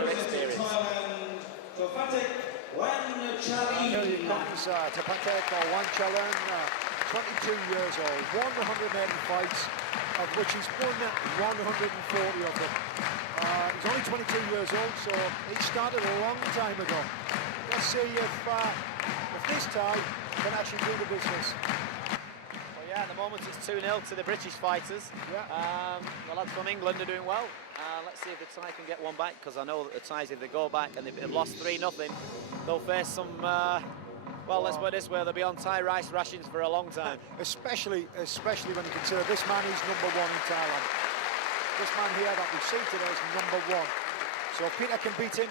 lot of experience. ThorPatak, Wanchalerm. Here he comes, ThorPatak or Wanchalerm, 22 years old, 180 fights, of which he's won 140 of them. He's only 22 years old, so he started a long time ago. Let's see if this tie can actually do the business. Well, yeah, at the moment it's 2-0 to the British fighters. Yeah. The lads from England are doing well. Let's see if the tie can get one back, because I know that the ties, if they go back and they've lost 3-0, they'll face some, well, let's put it this way, they'll be on Thai rice rations for a long time. especially when you consider this man is #1 in Thailand. This man here that we see today is #1. So if Peter can beat him,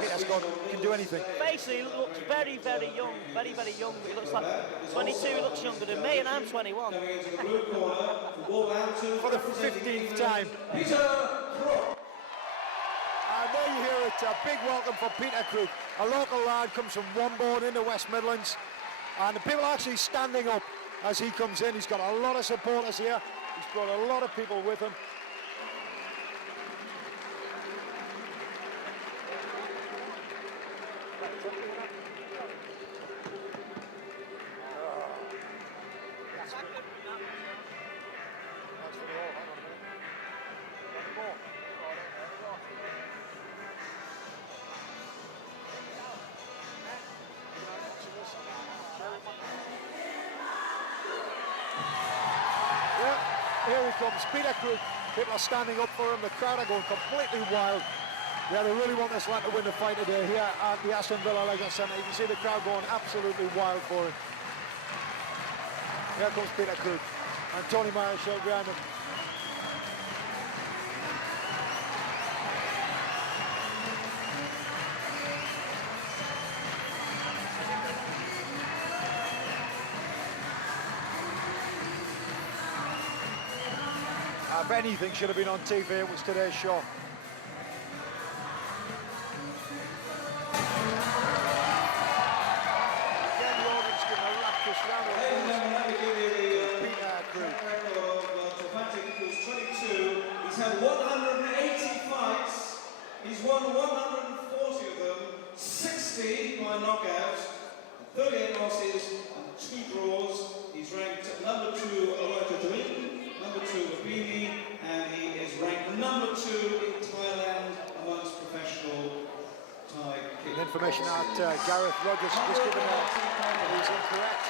Peter's can do anything. Basically, he looks very, very young, very, very young. He looks like 22, he looks younger than me, and I'm 21. For the 15th time. Crook. And there you hear it, a big welcome for Peter Crook. A local lad, comes from Wombourne in the West Midlands. And the people are actually standing up as he comes in. He's got a lot of supporters here. He's brought a lot of people with him. Here he comes, Peter Crook. People are standing up for him. The crowd are going completely wild. Yeah, they really want this lad to win the fight today here at the Aston Villa Leisure Centre. You can see the crowd going absolutely wild for him. Here comes Peter Crook and Tony Marshall behind him. If anything should have been on TV, it was today's show. Again, the audience giving a rapturous round of applause to Peter Crook. ThorPatak equals 22. He's had 180 fights. He's won 140 of them, 60 by knockout, 38 losses and 2 draws. He's ranked #2 #2 Mabini, and he is ranked #2 in Thailand amongst professional Thai kickboxers. Information out Gareth Rogers just given he's incorrect.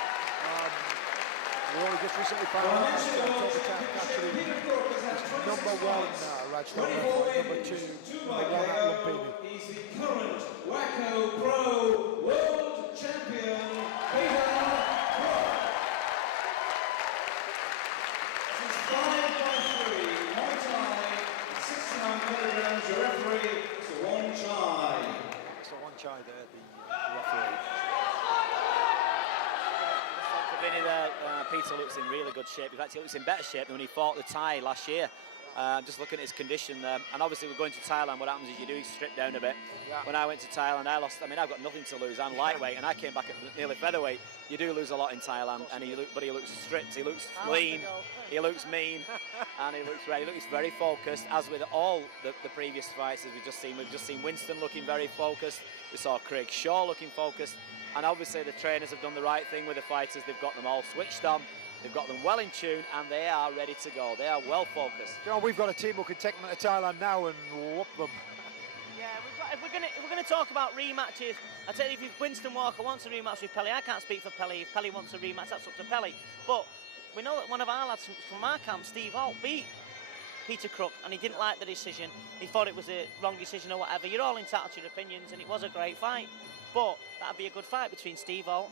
We only just recently found out that ThorPatak actually is #1 Rajasthan, #2 at Lumpini. He's the current Wacko Pro World Champion, Peter Crook. 5-3, Muay Thai, 69 kilograms, your referee, so Wanchai. So Wanchai there, the referee. Vinny there, Peter looks in really good shape. In fact, he looks in better shape than when he fought the Thai last year. Just looking at his condition, and obviously we're going to Thailand. What happens is you do strip down a bit. Yeah. When I went to Thailand, I lost. I mean, I've got nothing to lose. I'm lightweight, and I came back at nearly featherweight. You do lose a lot in Thailand, and but he looks stripped. He looks lean. He looks mean, and he looks ready. He's very focused, as with all the previous fights as we've just seen. We've just seen Winston looking very focused. We saw Craig Shaw looking focused, and obviously the trainers have done the right thing with the fighters. They've got them all switched on. They've got them well in tune, and they are ready to go. They are well focused. John, we've got a team who can take them to Thailand now and whoop them. Yeah, if we're gonna talk about rematches, I tell you, if Winston Walker wants a rematch with Pelly, I can't speak for Pelly. If Pelly wants a rematch, that's up to Pelly. But we know that one of our lads from our camp, Steve Holt, beat Peter Crook, and he didn't like the decision. He thought it was a wrong decision or whatever. You're all entitled to your opinions, and it was a great fight. But that'd be a good fight between Steve Holt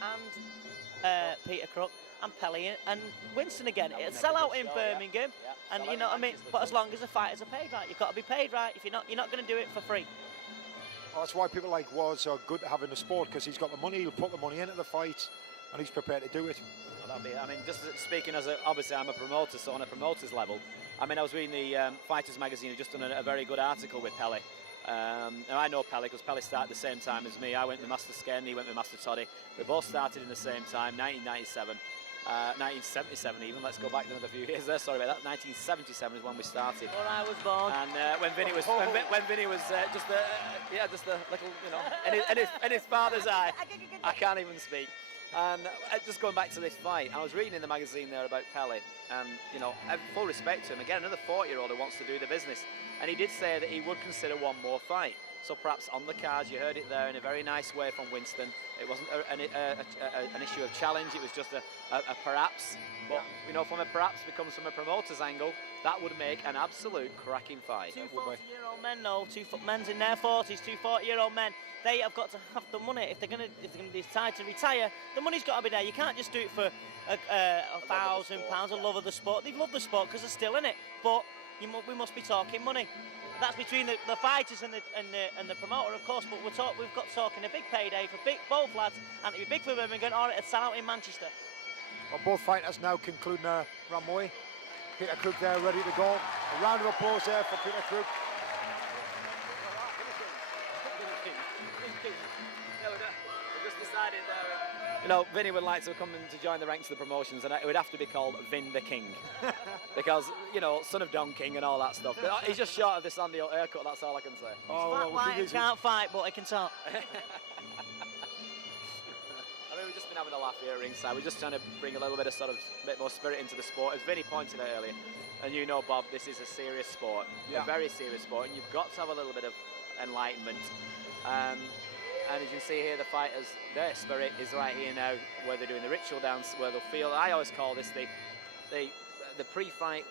and Peter Crook and Pelly and Winston again. It'll sell out in Birmingham, and you know what I mean. But as long as the fighters are paid right, you've got to be paid right. If you're not going to do it for free. Well, that's why people like Waz are good at having the sport, because he's got the money. He'll put the money into the fight, and he's prepared to do it. Well, that'd be. I mean, just speaking as obviously I'm a promoter, so on a promoter's level. I mean, I was reading the Fighters magazine. Have just done a very good article with Pelly. Now I know Pelly because Pelly started at the same time as me. I went with Master Sken, he went with Master Toddy. We both started in the same time, 1997. 1977 even. Let's go back another few years there. Sorry about that. 1977 is when we started. When I was born. And when Vinny was just a little, you know, in his father's eye. I can't even speak. And just going back to this fight, I was reading in the magazine there about Pele, and you know, I have full respect to him. Again, another 40-year-old who wants to do the business, and he did say that he would consider one more fight. So perhaps on the cards, you heard it there in a very nice way from Winston. It wasn't an issue of challenge, it was just a perhaps. But you know, from a perhaps becomes from a promoter's angle, that would make an absolute cracking fight. Two 40-year-old men, though, men's in their 40s, two 40-year-old men. They have got to have the money if they're going to decide to retire. The money's got to be there. You can't just do it for £1,000, a love of the sport. They love the sport because they're still in it. But we must be talking money. That's between the fighters and the promoter, of course. But we've got talking a big payday for both lads, and it'd be big for Birmingham or it'd sell out in Manchester. Well, both fighters now concluding their runway. Peter Crook there ready to go. A round of applause there for Peter Crook. We just decided you know, Vinny would like to come in to join the ranks of the promotions, and it would have to be called Vin the King. Because, you know, son of Don King and all that stuff. But he's just short of this Sandy haircut, that's all I can say. He can't fight, but he can talk. I mean, we've just been having a laugh here at ringside. We're just trying to bring a little bit of bit more spirit into the sport. As Vinny pointed out earlier, and you know, Bob, this is a serious sport, a very serious sport, and you've got to have a little bit of enlightenment. And as you can see here, the fighters, their spirit is right here now, where they're doing the ritual dance, where they'll feel. I always call this the pre-fight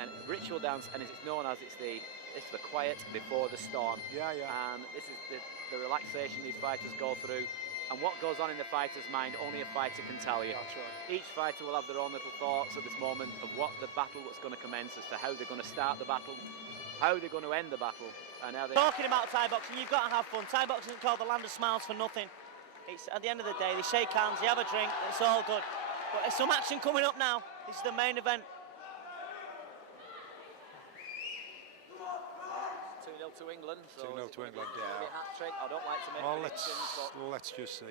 and ritual dance, and it's known as it's the quiet before the storm. And this is the relaxation these fighters go through. And what goes on in the fighter's mind, only a fighter can tell you. That's right. Each fighter will have their own little thoughts at this moment of what the battle was going to commence, as to how they're going to start the battle, how they're going to end the battle, and how they... Talking about Thai boxing, you've got to have fun. Thai boxing isn't called the land of smiles for nothing. It's at the end of the day, they shake hands, they have a drink, it's all good. But there's some action coming up now. This is the main event. 2-0 to England. So 2-0 to England, hat-trick. I don't like to make predictions, but let's just see,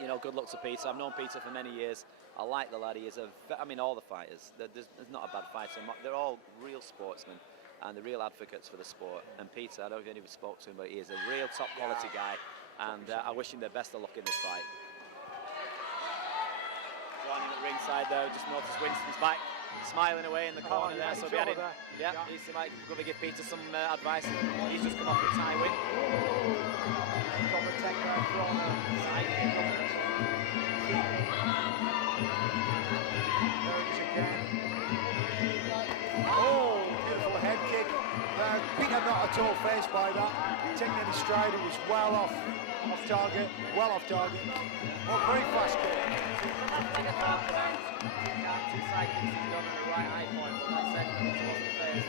you know, good luck to Peter. I've known Peter for many years. I like the lad. He is I mean, all the fighters. There's not a bad fighter. They're all real sportsmen, and they're real advocates for the sport. And Peter, I don't know if you ever spoke to him, but he is a real top quality guy, and I wish him the best of luck in this fight. Joining at ringside though, just notice Winston's back, smiling away in the corner there. So he's might going to give Peter some advice. He's just come off the tie win. ThorPatak from side kick. Oh, beautiful head kick. Peter not at all phased by that. Taking any stride, it was well off target. Well, very fast kick. Two side kicks he's done on the right high point, but like I said, it wasn't phased.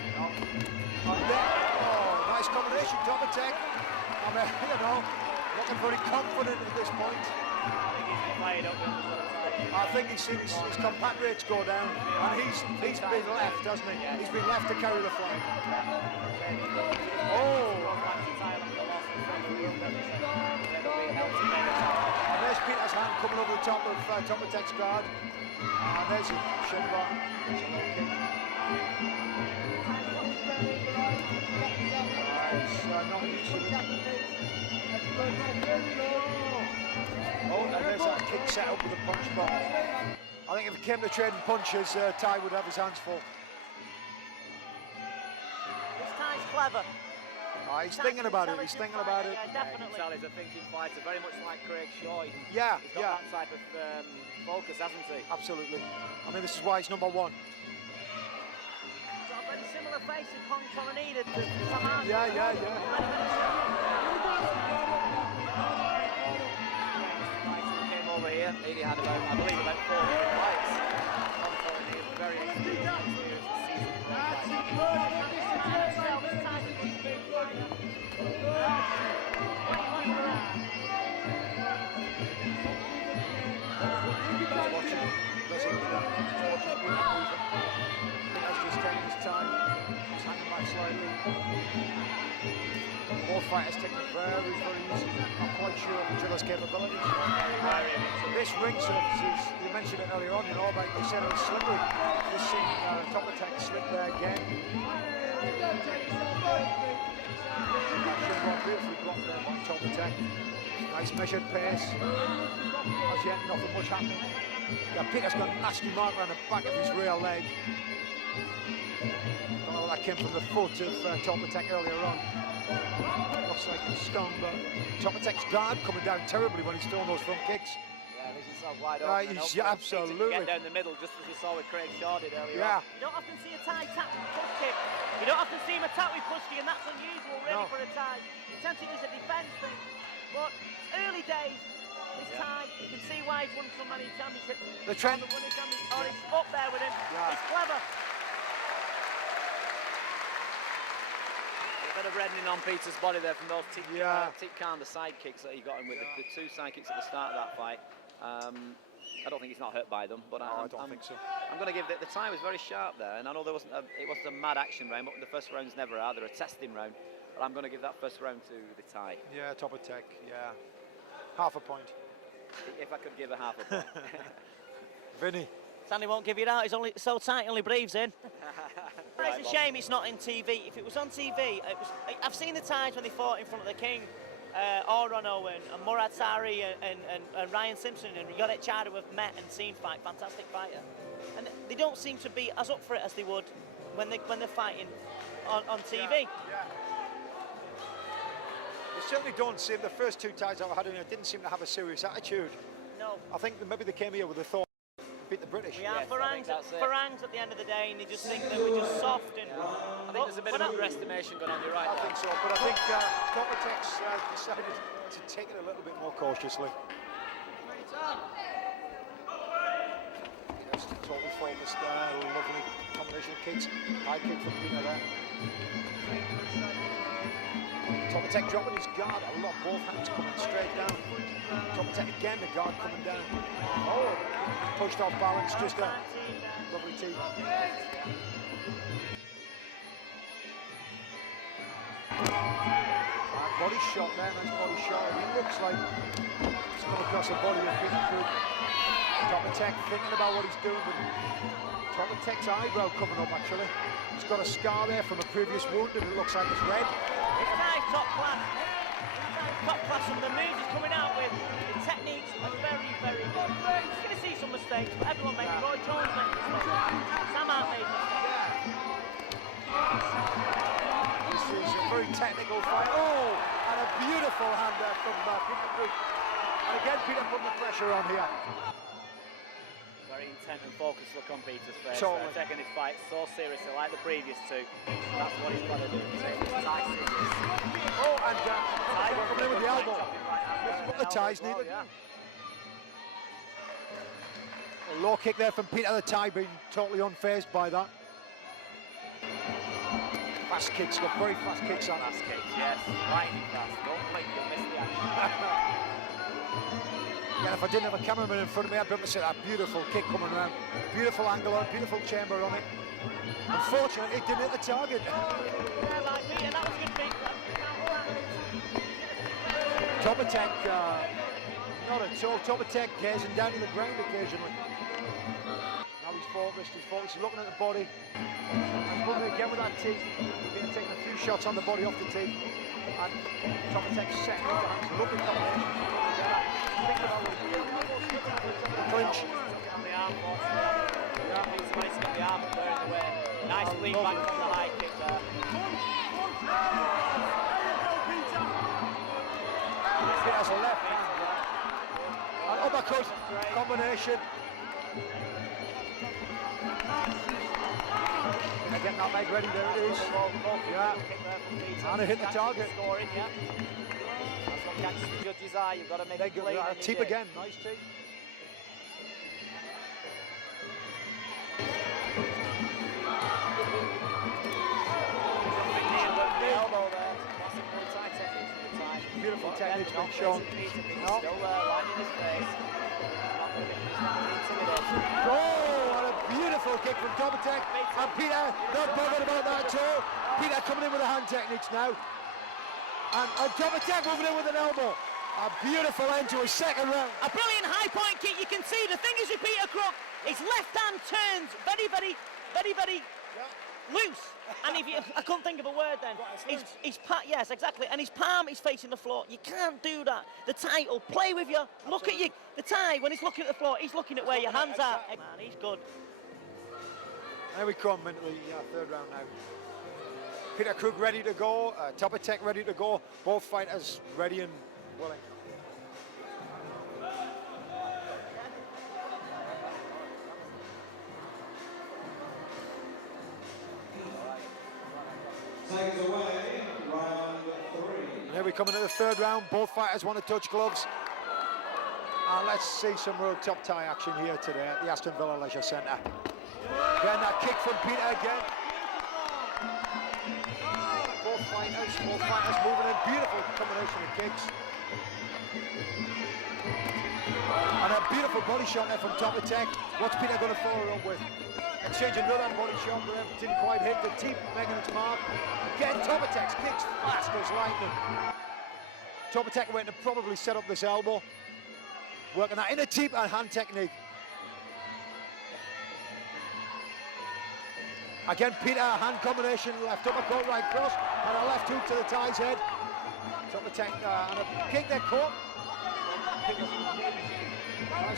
Nice combination, ThorPatak. I mean, you know, looking very confident at this point. I think he's seen his compatriots go down, and he's been left, hasn't he? He's been left to carry the flag. Oh! And there's Peter's hand coming over the top of ThorPatak's guard. And there's a shot block. There's a low kick. Not used Oh, and there's that kick set up with a punch box. I think if it came to trading punches, Ty would have his hands full. This Ty's clever. He's thinking about it. He's thinking about it. Yeah, definitely. He's a thinking fighter, very much like Craig Shaw. He's Yeah. got that type of focus, hasn't he? Absolutely. I mean, this is why he's number one. He's got a very similar face to Kong Toronida to Samar. Yeah. Over here, he had about, I believe, about 4 different fights. Very experienced That's just taking his time. He's hanging back slightly. Both fighters taking it very, very easy. Not quite sure of each other's capabilities. So this ring surface is, you mentioned it earlier on, you know, about you said it's slippery. This thing, ThorPatak slip there again. Beautifully blocked there by ThorPatak. Nice measured pace. As yet, nothing much happening. Yeah, Peter's got a nasty mark around the back of his rear leg. Don't know whether that came from the foot of ThorPatak earlier on. Looks like it's stung, but ThorPatak's guard coming down terribly when he's throwing those front kicks. Yeah, he's himself wide open. He's absolutely. Get down the middle, just as we saw with Craig Shaw did earlier on. You don't often see a Thai tap with push kick. You don't often see him attack with push kick, and that's unusual, really, for a Thai. You tend to use a defence thing, but early days. This time, you can see why he's won so many championships. The trend. He's up there with him. Yeah. He's clever. A bit of reddening on Peter's body there from those Tikkan, the side kicks that he got him with, the two side kicks at the start of that fight. I don't think he's not hurt by them, but I don't think so. I'm going to give the time was very sharp there, and I know it wasn't a mad action round, but the first rounds never are. They're a testing round, but I'm going to give that first round to the Thai. Yeah, ThorPatak, yeah. Half a point. If I could give a half a point. Vinny. Sandy won't give you that. He's only so tight, he only breathes in. It's a shame it's not in TV. If it was on TV, I've seen the times when they fought in front of the King, Oron Owen and Murad Sari and Ryan Simpson and Yodet Chada have met and seen fight. Fantastic fighter. And they don't seem to be as up for it as they would when they're fighting on TV. Yeah. They certainly don't seem, the first two ties I've had in here didn't seem to have a serious attitude. No. I think that maybe they came here with the thought beat the British. Yeah, Farang's at the end of the day, and they just think that we're just soft. And I think there's a bit of underestimation going on, you're right. I think so, but I think ThorPatak's decided to take it a little bit more cautiously. Just totally focused there, lovely combination of kicks. High kick from Peter there. ThorPatak dropping his guard a lot, both hands coming straight down. ThorPatak again, the guard coming down. Oh, pushed off balance, just a lovely tee. Body shot there, nice body shot. He looks like he's come across the body of Peter Crook. ThorPatak thinking about what he's doing, but ThorPatak's eyebrow coming up actually. He's got a scar there from a previous wound and it looks like it's red. It's nice, top class. Top class. Some of the moves he's coming out with, the techniques are very, very good. You're going to see some mistakes, but everyone makes Roy Jones makes mistakes. Sam Hart made mistakes. This is a very technical fight. Oh, and a beautiful hand there from Peter Crook. And again, Peter putting the pressure on here. Very intent and focused look on Peter's face. Totally. Taking his fight so seriously, like the previous two. That's what he's got to do. Oh, and coming in with the elbow. This is what the Thais needed. Yeah. A low kick there from Peter, the Thai being totally unfazed by that. Fast kicks, got very fast kicks on. Fast kicks, yes. Lightning fast. Don't blink, you'll miss the action. Yeah, if I didn't have a cameraman in front of me, I'd be able to see that beautiful kick coming around. Beautiful angle on, beautiful chamber on it. Unfortunately, it didn't hit the target. Yeah, like me, and that was a good beat. ThorPatak, not at all. ThorPatak gazing down to the ground occasionally. Now he's focused, he's looking at the body. He's moving again with that tee. He's taking a few shots on the body off the tee. And ThorPatak's setting up the hands. Lovely combination. Clinch. On the arm, he's managed to get the arm up there in the way. Nice lean back from the high kick there. Peter's a left hand there. An uppercut combination. Gonna get that leg ready, there it is. Yeah. And it hit the target. Scoring, yeah. That's what catches the judge's eye. You've got to make it clean. Teep again, nice teep. Beautiful technique being shown. No. Still right in his face. Oh, and a beautiful kick from ThorPatak. And Peter, not bothered about that at all. Peter coming in with the hand techniques now. And ThorPatak moving in with an elbow. A beautiful end to his second round. A brilliant high point kick. You can see the thing is with Peter Crook, his left hand turns very loose. And if you, I couldn't think of a word then. Yes, exactly. And his palm is facing the floor. You can't do that. The Thai will play with you. Look at you. The Thai, when he's looking at the floor, he's looking at where your hands are. Man, he's good. There we come into the third round now. Peter Crook ready to go. ThorPatak ready to go. Both fighters ready and willing. Seconds away, round 3. And here we come into the third round. Both fighters want to touch gloves. And let's see some real top Thai action here today at the Aston Villa Leisure Centre. Again, that kick from Peter again. Both fighters moving in. Beautiful combination of kicks. And a beautiful body shot there from ThorPatak. What's Peter going to follow up with? Exchange another body shot, but didn't quite hit the teeth, making its mark. Again, ThorPatak's kicks fast as lightning. ThorPatak waiting to probably set up this elbow. Working that inner teep and hand technique. Again, Peter, hand combination, left uppercut, right cross, and a left hook to the Thai's head. ThorPatak and a kick there caught. And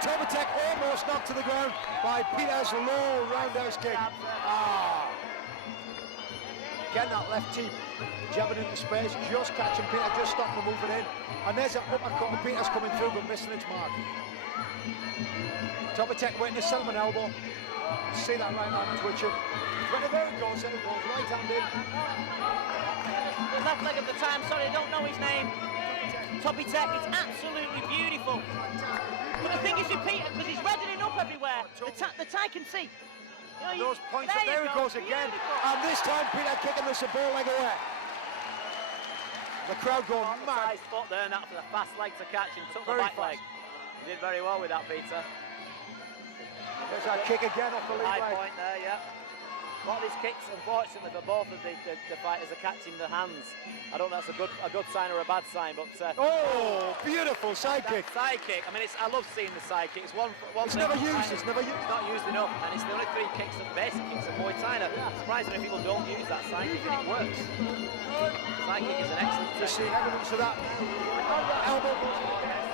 ThorPatak almost knocked to the ground by Peter's low roundhouse kick. Again, that left teep jabbing into space, just catching Peter, just stopping him moving in. And there's an uppercut, Peter's coming through but missing its mark. ThorPatak waiting to sell him an elbow. See that right arm twitching. There it goes, right hand in. The left leg of the time, sorry, I don't know his name. ThorPatak, it's absolutely beautiful. But the thing is with Peter, because he's reddening up everywhere, the Thai can see. You know, those points, there he goes again. And this time Peter kicking the ball leg away. The crowd going mad. Nice foot there, and that for the fast leg to catch and took Very the back fast. leg. He did very well with that, Peter. There's that kick again off the lead High leg. point there, yeah. A lot of these kicks, unfortunately, for both of the fighters are catching the hands. I don't know if that's a good sign or a bad sign, but oh, beautiful side kick. Side kick. I mean, I love seeing the side kick. It's one. It's never used. It's never used. It's not used enough, and it's the only 3 kicks, the basic kicks of Muay Thai. Surprisingly, people don't use that side kick, and it works. Side kick is an excellent. Just see evidence of that. Elbow goes in again.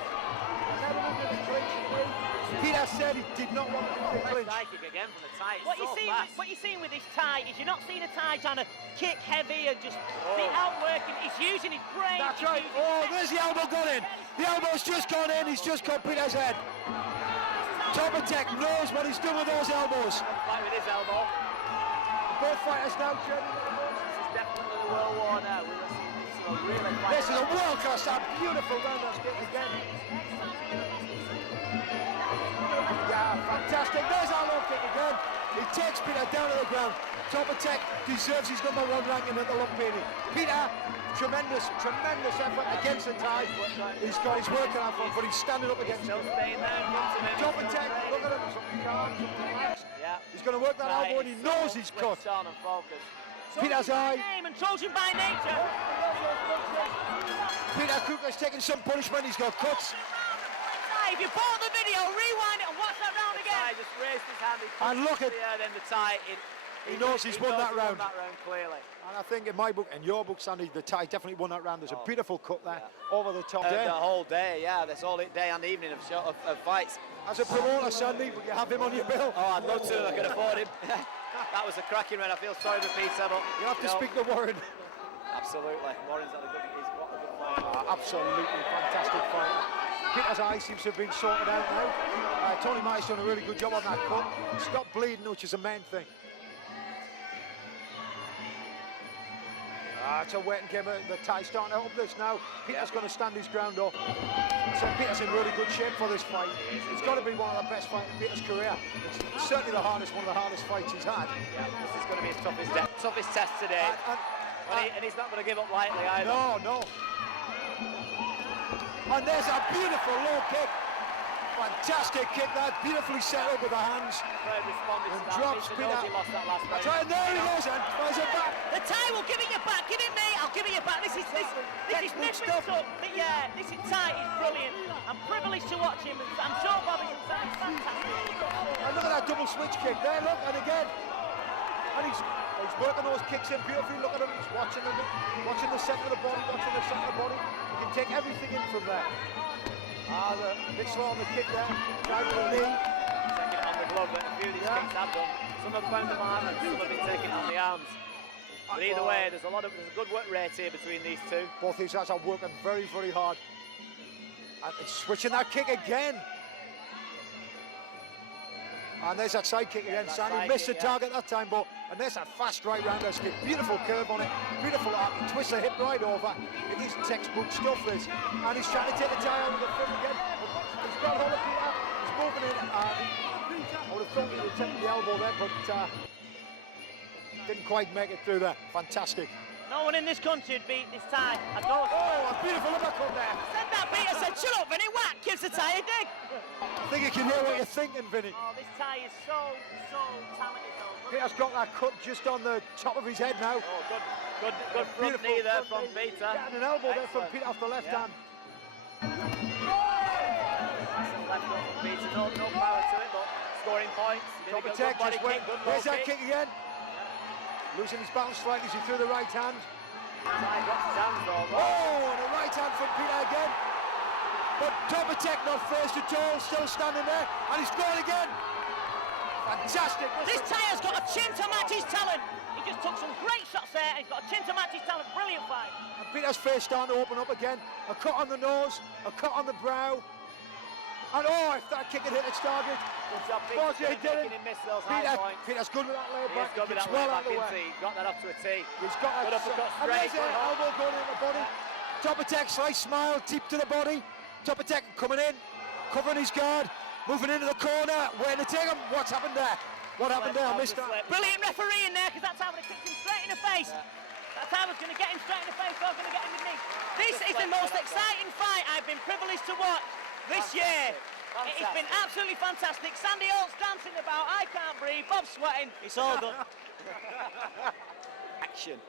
Peter said he did not want to clinch. Side kick again from the Thai. What you're seeing with this Thai is you're not seeing a Thai trying to kick heavy and just be outworking. He's using his brain. That's right. Oh, there's the elbow gone in. The elbow's just gone in. He's just caught Peter's head. ThorPatak knows what he's done with those elbows. Fight with his elbow. Both fighters now turning. This is definitely the world war now. This is a world-class, a beautiful roundhouse kick again. Yeah, fantastic. There's our low kick again. He takes Peter down to the ground. ThorPatak deserves his #1 ranking at the Lumpini. Peter, tremendous effort against the Thai. He's got his work out for him, but he's standing up against him. Still staying there in front of him. ThorPatak, look at him. Something calm, something relaxed. Yeah. He's going to work that elbow and he knows he's cut. On and focus. Peter's eye. Name and Trojan by nature. Peter Crook has taken some punishment. He's got cuts. If you bought the video, rewind it and watch that round again. Thai just raised his hand. And look at. Then the Thai. He knows he's won that round. Clearly. And I think in my book, in your book, Sandy, the Thai definitely won that round. There's a beautiful cut there over the top. The whole day, yeah. That's all day and evening of fights. As a promoter, Sandy, would you have him on your bill? Oh, I'd love to if I could afford him. That was a cracking round. I feel sorry for Peter, but you have to speak to Warren. Absolutely. Warren's had a good fight. Absolutely fantastic fight. Peter's eye seems to have been sorted out now. Tony Martin's done a really good job on that cut. Stop bleeding, which is the main thing. It's a waiting game. The Thai starting to up this now. Peter's going to stand his ground up. So Peter's in really good shape for this fight. It's got to be one of the best fights in Peter's career. It's certainly one of the hardest fights he's had. Yeah, this is going to be his toughest test today. And he's not going to give up lightly either. No. And there's a beautiful low kick. Fantastic kick that, beautifully set up with the hands. Responded And to that. drops Peter knows Peter. he lost that last round. That's right, and there he goes, and tries it back. The Thai will give it you back. Give it me. I'll give it you back. This is Textbook stuff. stuff. Yeah, this is Thai. He's brilliant. I'm privileged to watch him. I'm sure Bobby's fantastic. And look at that double switch kick there, look, and again. And he's working those kicks in beautifully. Look at him, he's watching the centre of the body, watching the centre of the body. He can take everything in from there. The bit slow on the kick there, trying with the knee. Taking it on the glove, but a few of these kicks have done. Some have found the mark and some have been taking it on the arms. But either way, there's a good work rate here between these two. Both these guys are working very, very hard. And it's switching that kick again. And there's that side kick again. Sandy missed the target that time, and there's that fast right roundhouse kick. Beautiful curve on it, beautiful arc. He twists the hip right over. It is textbook stuff, this. And he's trying to take the tie out of the front again. He's got hold of Peter. He's moving in. I would have thought he would have taken the elbow there, but didn't quite make it through there. Fantastic. No one in this country would beat this Thai. Oh, a beautiful uppercut there. Said that Peter said, shut up, Vinny, whack, gives the Thai a dig. I think you can hear what you're thinking, Vinny. Oh, this Thai is so talented, though. Peter's got that cut just on the top of his head now. Oh, good front knee there from Peter. Getting an elbow there from Peter off the left hand. Left foot from Peter, no power to it, but scoring points. Top attack, just went. There's that kick again. Losing his balance slightly as he threw the right hand. Thai drops his hands though. Oh, and a right hand from Peter again. But top attack not first at all, still standing there, and he's gone again. Fantastic. This Thai has got a chin to match his talent. He just took some great shots there, and he's got a chin to match his talent. Brilliant fight. And Peter's face starting to open up again. A cut on the nose, a cut on the brow. And oh, if that kick had hit its target. Good job, Peter didn't. Miss those high points. Peter's good with that layback. He's good with that well layback, out of the isn't way. he? He's got that up to a T. He's got Good that uppercut and straight. there's an elbow going into the body. Top attack, slice smile, deep to the body. Top attack coming in, covering his guard, moving into the corner, waiting to take him. What's happened there? What happened there? I missed that. Brilliant referee in there, because that's how they kicked him straight in the face. That's how I was going to get him straight in the face, so I was going to get him in the knee. This is the most exciting fight I've been privileged to watch this year. It's been absolutely fantastic. Sandy Holt's dancing about, I can't breathe, Bob's sweating. It's all good. Action.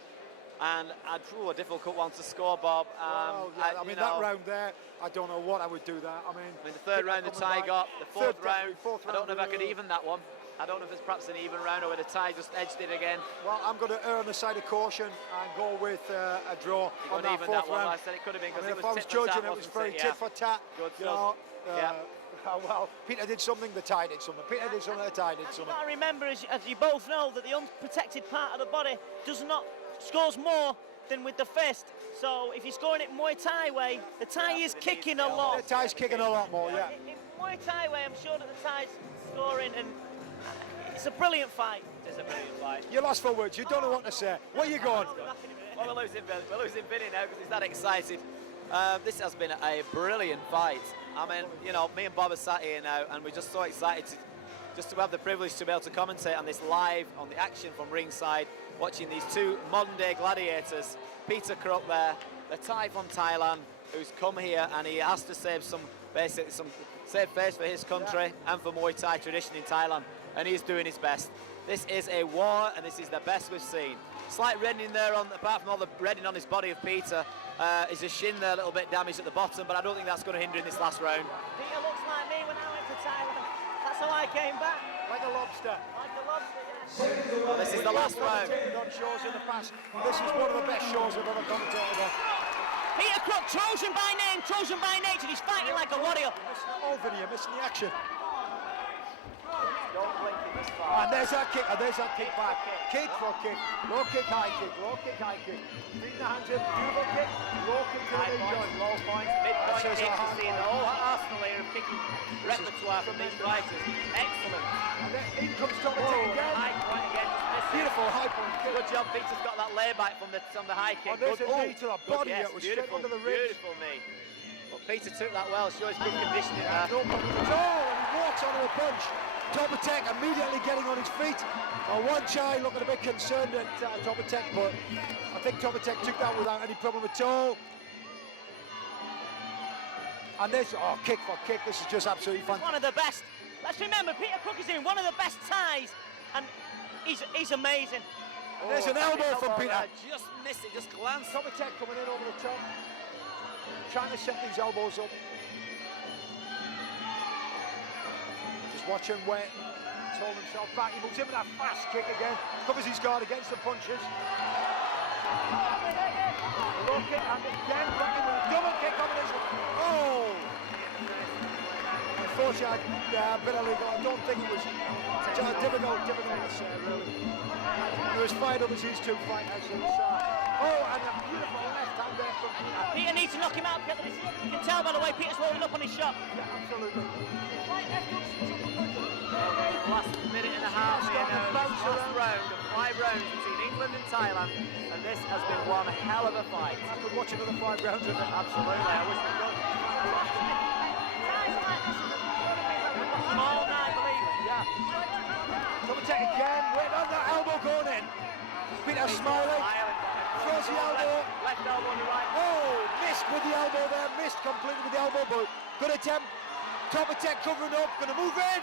And a difficult one to score, Bob. I mean, that round there, I don't know what I would do that. I mean, the third round the Thai got, the fourth round, I don't know if I could even even that one. I don't know if it's perhaps an even round or whether the Thai just edged it again. Well, I'm going to err on the side of caution and go with a draw on that even fourth that one. round. I said it could have been because I mean, it if I was was tit for tat, judging, it was very tit for tat. Good you know, yeah. Well, Peter did something, the Thai did something. Peter did something, the Thai did something. I remember, as you both know, that the unprotected part of the body scores more than with the fist. So if you're scoring it Muay Thai way, the Thai is kicking a lot. The Thai's kicking a lot more, yeah. In Muay Thai way, I'm sure that the Thai's scoring, and it's a brilliant fight. It is a brilliant fight. You're lost for words. You don't know what to say. Where you going? Well, we're losing Vinny now because he's that excited. This has been a brilliant fight. I mean, you know, me and Bob are sat here now, and we're just so excited to have the privilege to be able to commentate on this live, on the action from ringside, watching these two modern-day gladiators. Peter Crook there, the Thai from Thailand, who's come here and he has to save some save face for his country and for Muay Thai tradition in Thailand, and he's doing his best. This is a war, and this is the best we've seen. Slight reddening there, apart from all the reddening on his body of Peter, is his shin there a little bit damaged at the bottom, but I don't think that's going to hinder in this last round. Peter looks like me when I went to Thailand. That's how I came back. Like a lobster. Like a lobster, yeah. Well, this is the last round. On shows in the past. This is one of the best shows I've ever commentated on. Peter Crook, Trojan by name, Trojan by nature. He's fighting like a warrior. Oh, Vinny, you're missing the action. Don't blink in this fight. And there's that kick, back. Kick for kick, low kick, high kick, low kick, high kick. Feet in the hands in, beautiful kick, low kick to the High knee points, joint. low points, mid-point That's kicks. just You're seeing the whole arsenal here of kicking repertoire from these fighters. Excellent. And then in comes top attack again. High point again, just missing. Beautiful high point kick. Good job, Peter's got that layback from the high kick. Oh, there's Good. a knee to the body, yes, it was straight beautiful, under the ribs. beautiful knee. But Peter took that well, shows good conditioning Yeah, there. no problem at all, and he walks onto a punch. Top attack immediately getting on his feet. Wanchalerm looking a bit concerned at Top attack, but I think Top attack took that without any problem at all. And this, oh, kick for kick, this is just absolutely fantastic. One of the best. Let's remember, Peter Crook is doing one of the best ties, and he's amazing. There's an elbow from Peter. Just missed it, just glanced. ThorPatak coming in over the top, trying to set these elbows up. Just watch him wait, hold himself back. He moves in with that fast kick again, covers his guard against the punches. Low kick and again back in with a double kick combination. Oh! Unfortunately, a bit illegal. I don't think it was difficult to say, really. There was fight over these two fighters. Oh, and a beautiful left hand there from Peter. Peter needs to knock him out. You can tell by the way Peter's loading up on his shot. Yeah, absolutely. Last minute and a half here now. Last round of 5 rounds between England and Thailand, and this has been one hell of a fight. I could watch another 5 rounds of it. Absolutely, I wish we could. All night, believe it. Yeah. ThorPatak again, wait on that elbow going in. Peter smiling, throws the elbow. Left elbow on the right. Oh, missed with the elbow there, missed completely with the elbow, but good attempt. ThorPatak covering up, going to move in.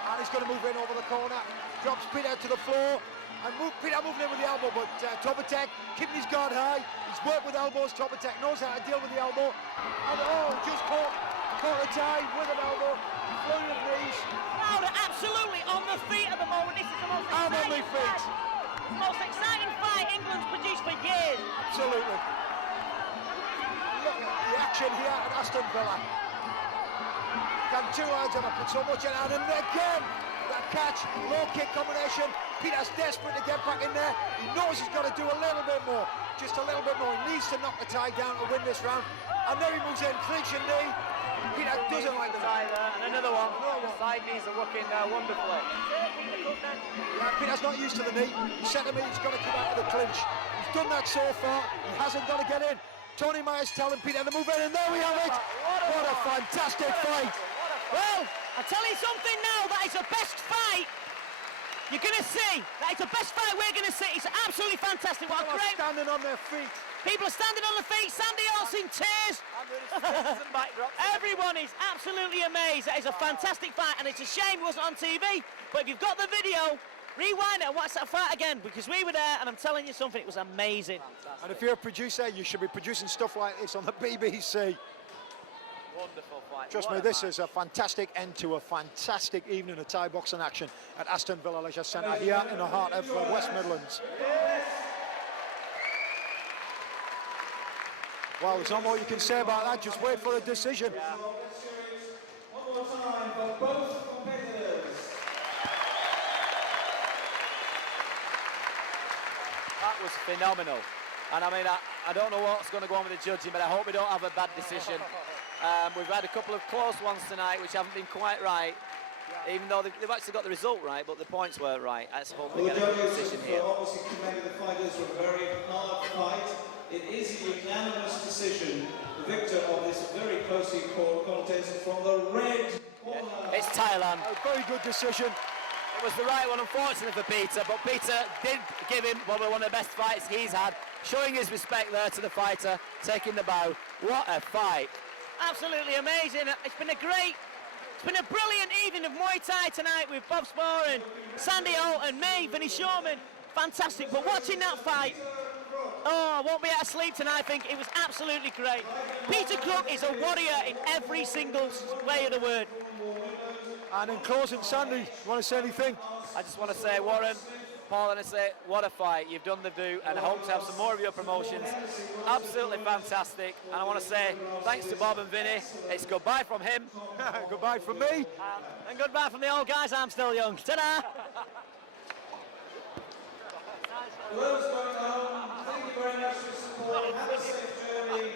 And he's going to move in over the corner. Drops Peter to the floor. And Peter moving in with the elbow, but ThorPatak keeping his guard high. He's worked with elbows. ThorPatak knows how to deal with the elbow. And oh, just caught the tie with an elbow. Flurry of knees. Crowd are absolutely on the feet at the moment. This is the most I'm on my exciting feet. fight. The most exciting fight England's produced for years. Absolutely. Look at the action here at Aston Villa. Can 2 hands ever put so much in hand, and again that catch, low kick combination. Peter's desperate to get back in there. He knows he's got to do a little bit more, just a little bit more. He needs to knock the tie down to win this round. And there he moves in, clinch and knee. Peter doesn't like the Tie there, and another one. Side knees are working wonderfully. Yeah, Peter's not used to the knee. He said to me he's got to come out with a clinch. He's done that so far. He hasn't got to get in. Tony Myers telling Peter to move in, and there we have it. What a fantastic fight. Well, I'll tell you something now, that is the best fight you're going to see. That is the best fight we're going to see. It's absolutely fantastic. What a great... Standing on their feet. People are standing on their feet. Sandy All's in tears. Everyone is absolutely amazed. That is a fantastic fight, and it's a shame it wasn't on TV. But if you've got the video, rewind it and watch that fight again, because we were there, and I'm telling you something, it was amazing. Fantastic. And if you're a producer, you should be producing stuff like this on the BBC. Wonderful fight. Trust me, this is a fantastic end to a fantastic evening of Thai boxing action at Aston Villa Leisure Centre here in the heart of West Midlands. Well, there's not more you can say about that. Just wait for the decision. One more time for both competitors. That was phenomenal. And I mean, I don't know what's going to go on with the judging, but I hope we don't have a bad decision. We've had a couple of close ones tonight, which haven't been quite right. Even though they've actually got the result right, but the points weren't right. Let's hope we Well, get the a good judges decision here. obviously commended the fighters for a very hard fight. It is a unanimous decision. The victor of this very closely called contest from the red corner. It's Thailand. A very good decision. It was the right one, unfortunately, for Peter, but Peter did give him probably one of the best fights he's had, showing his respect there to the fighter, taking the bow. What a fight. Absolutely amazing. It's been a brilliant evening of Muay Thai tonight with Bob Spoor and Sandy O and me, Vinnie Shawman. Fantastic. But watching that fight, oh, I won't be able to sleep tonight. I think it was absolutely great. Peter Crook is a warrior in every single way of the word. And in closing, Sandy, you want to say anything? I just want to say, Warren, Paul, and I say, what a fight. You've done the do, and I hope to have some more of your promotions. Absolutely fantastic. And I want to say thanks to Bob and Vinny. It's goodbye from him. Goodbye from me. And goodbye from the old guys. I'm still young. Ta-da! Those going home, thank you very much for your support. Have a safe journey.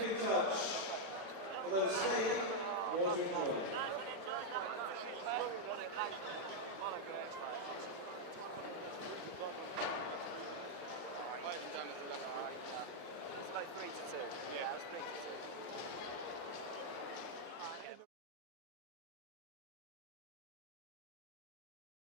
Keep in touch. For those